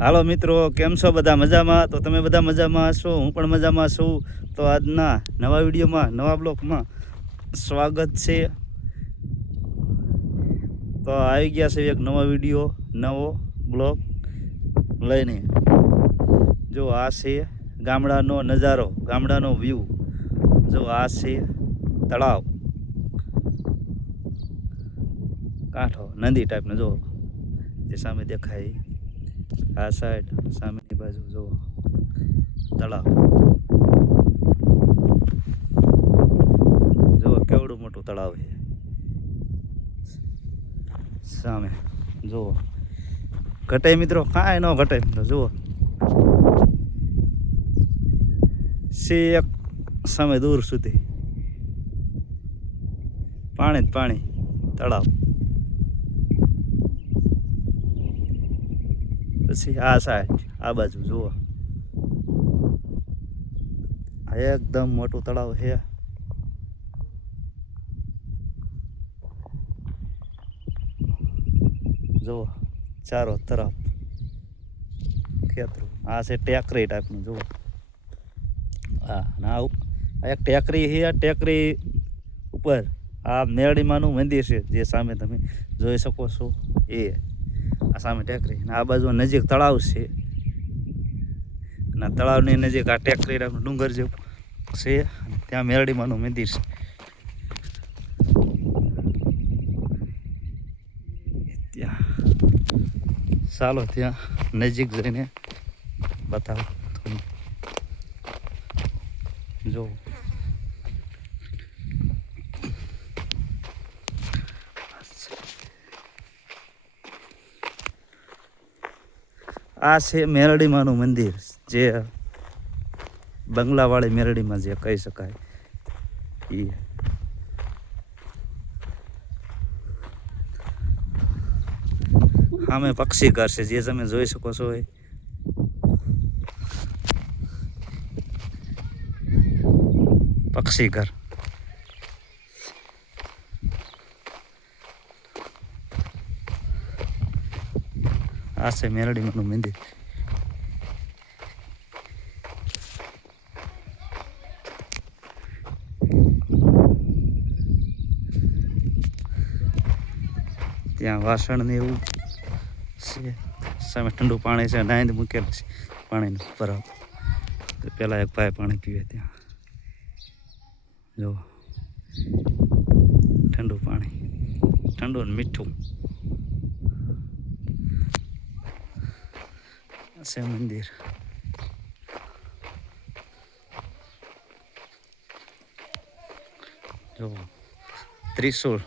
હાલો મિત્રો, કેમ છો? બધા મજામાં? તો તમે બધા મજામાં હશો, હું પણ મજામાં છું. તો આજના નવા વિડીયોમાં, નવા બ્લોગમાં સ્વાગત છે. તો આવી ગયા છે એક નવો વિડીયો, નવો બ્લોગ લઈને. જો આ છે ગામડાનો નજારો, ગામડાનો વ્યૂ. જો આ છે તળાવ, કાંઠો નદી ટાઈપનો. જો જે સામે દેખાય આ સાઈડ, સામેની બાજુ જો તળાવ. જો કેવડું મોટું તળાવ છે સામે. જુઓ ઘટે મિત્રો, કાંઈ ન ઘટે મિત્રો. જુઓ એક સામે દૂર સુધી પાણી જ પાણી, તળાવ. પછી આ સાઈડ, આ બાજુ જુઓ, આ એકદમ મોટું તળાવ છે. જુઓ ચારો તરફ ખેતરો. આ છે ટેકરી ટાઈપનું. જુઓ આ એક ટેકરી છે. આ ટેકરી ઉપર આ મેરડીમાનું મંદિર છે, જે સામે તમે જોઈ શકો છો. આ સામે ટેકરી, આ બાજુ નજીક તળાવ છે, અને તળાવની નજીક આ ટેકરી ડુંગર જેવું છે. ત્યાં મેરડીમાનું મંદિર છે. ત્યાં ચાલો ત્યાં નજીક જઈને બતાવો. જો આ છે મેરડીમાનું મંદિર, જે બંગલાવાળી મેરડીમાં જે કહી શકાય એ. સામે પક્ષી ઘર છે, જે તમે જોઈ શકો છો. પક્ષી ઘર. આ છે મેરડીમાનું મંદિર. ત્યાં વાસણ ને એવું છે. સામે ઠંડુ પાણી છે, નાઈન મૂકેલું છે પાણીનું બરાબર. પેલા એક ભાઈ પાણી પીવે ત્યાં. જો ઠંડુ પાણી, ઠંડુ ને મીઠું. છે મંદિર. જો ત્રિશુળ.